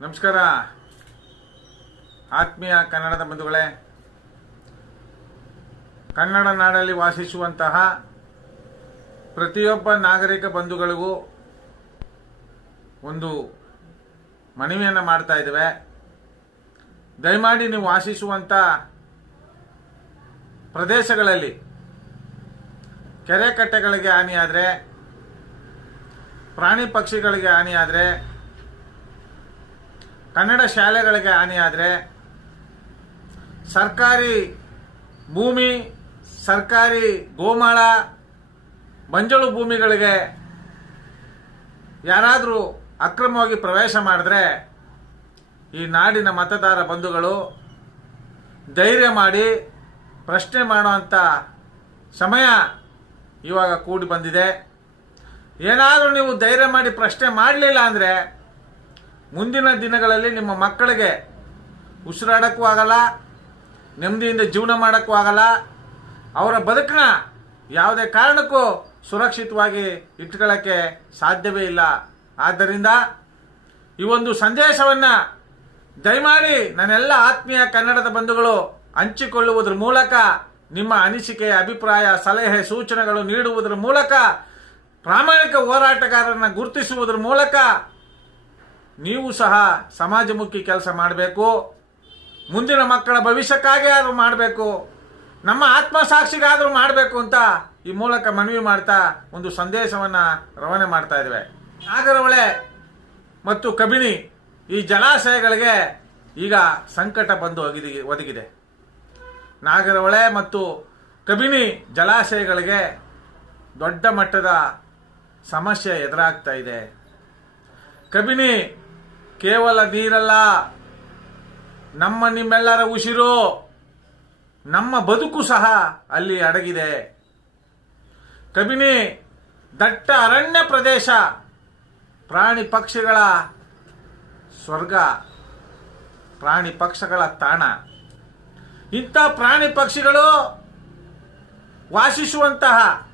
ನಮಸ್ಕಾರ. ಆತ್ಮೀಯ ಕನ್ನಡದ ಬಂಧುಗಳೇ, ಕನ್ನಡ ನಾಡಲ್ಲಿ ವಾಸಿಸುವಂತಹ ಪ್ರತಿಯೊಬ್ಬ ನಾಗರಿಕ ಬಂಧುಗಳಿಗೂ ಒಂದು ಮನವಿಯನ್ನು ಮಾಡ್ತಾ ಇದ್ದೇವೆ. ದಯಮಾಡಿ ನೀವು ವಾಸಿಸುವಂಥ ಪ್ರದೇಶಗಳಲ್ಲಿ ಕೆರೆ ಕಟ್ಟೆಗಳಿಗೆ ಹಾನಿಯಾದರೆ, ಪ್ರಾಣಿ ಪಕ್ಷಿಗಳಿಗೆ ಹಾನಿಯಾದರೆ ಕನ್ನಡ ಶಾಲೆಗಳಿಗೆ ಹಾನಿಯಾದರೆ ಸರ್ಕಾರಿ ಭೂಮಿ, ಸರ್ಕಾರಿ ಗೋಮಾಳ, ಮಂಜಳು ಭೂಮಿಗಳಿಗೆ ಯಾರಾದರೂ ಅಕ್ರಮವಾಗಿ ಪ್ರವೇಶ ಮಾಡಿದ್ರೆ ಈ ನಾಡಿನ ಮತದಾರ ಬಂಧುಗಳು ಧೈರ್ಯ ಮಾಡಿ ಪ್ರಶ್ನೆ ಮಾಡುವಂಥ ಸಮಯ ಇವಾಗ ಕೂಡಿ ಬಂದಿದೆ. ಏನಾದರೂ ನೀವು ಧೈರ್ಯ ಮಾಡಿ ಪ್ರಶ್ನೆ ಮಾಡಲಿಲ್ಲ ಅಂದರೆ ಮುಂದಿನ ದಿನಗಳಲ್ಲಿ ನಿಮ್ಮ ಮಕ್ಕಳಿಗೆ ಉಸಿರಾಡೋಕ್ಕೂ ಆಗಲ್ಲ, ನೆಮ್ಮದಿಯಿಂದ ಜೀವನ ಮಾಡೋಕ್ಕೂ ಆಗಲ್ಲ. ಅವರ ಬದುಕನ್ನ ಯಾವುದೇ ಕಾರಣಕ್ಕೂ ಸುರಕ್ಷಿತವಾಗಿ ಇಟ್ಕೊಳ್ಳೋಕ್ಕೆ ಸಾಧ್ಯವೇ ಇಲ್ಲ. ಆದ್ದರಿಂದ ಈ ಒಂದು ಸಂದೇಶವನ್ನು ದಯಮಾಡಿ ನನ್ನೆಲ್ಲ ಆತ್ಮೀಯ ಕನ್ನಡದ ಬಂಧುಗಳು ಹಂಚಿಕೊಳ್ಳುವುದರ ಮೂಲಕ, ನಿಮ್ಮ ಅನಿಸಿಕೆ, ಅಭಿಪ್ರಾಯ, ಸಲಹೆ, ಸೂಚನೆಗಳು ನೀಡುವುದರ ಮೂಲಕ, ಪ್ರಾಮಾಣಿಕ ಹೋರಾಟಗಾರರನ್ನು ಗುರುತಿಸುವುದರ ಮೂಲಕ ನೀವು ಸಹ ಸಮಾಜಮುಖಿ ಕೆಲಸ ಮಾಡಬೇಕು. ಮುಂದಿನ ಮಕ್ಕಳ ಭವಿಷ್ಯಕ್ಕಾಗಿ ಆದರೂ ಮಾಡಬೇಕು. ನಮ್ಮ ಆತ್ಮಸಾಕ್ಷಿಗಾದರೂ ಮಾಡಬೇಕು ಅಂತ ಈ ಮೂಲಕ ಮನವಿ ಮಾಡ್ತಾ ಒಂದು ಸಂದೇಶವನ್ನು ರವಾನೆ ಮಾಡ್ತಾ ಇದ್ದೇವೆ. ನಾಗರಹೊಳೆ ಮತ್ತು ಕಬಿನಿ ಈ ಜಲಾಶಯಗಳಿಗೆ ಈಗ ಸಂಕಟ ಬಂದು ಒಗಿದಿ, ಒದಗಿದೆ. ನಾಗರಹೊಳೆ ಮತ್ತು ಕಬಿನಿ ಜಲಾಶಯಗಳಿಗೆ ದೊಡ್ಡ ಮಟ್ಟದ ಸಮಸ್ಯೆ ಎದುರಾಗ್ತಾ ಇದೆ. ಕಬಿನಿ ಕೇವಲ ನೀರಲ್ಲ, ನಮ್ಮ ನಿಮ್ಮೆಲ್ಲರ ಉಸಿರು, ನಮ್ಮ ಬದುಕು ಸಹ ಅಲ್ಲಿ ಅಡಗಿದೆ. ಕಬಿನಿ, ದಟ್ಟ ಅರಣ್ಯ ಪ್ರದೇಶ, ಪ್ರಾಣಿ ಪಕ್ಷಿಗಳ ಸ್ವರ್ಗ, ಪ್ರಾಣಿ ಪಕ್ಷಗಳ ತಾಣ. ಇಂಥ ಪ್ರಾಣಿ ಪಕ್ಷಿಗಳು ವಾಸಿಸುವಂತಹ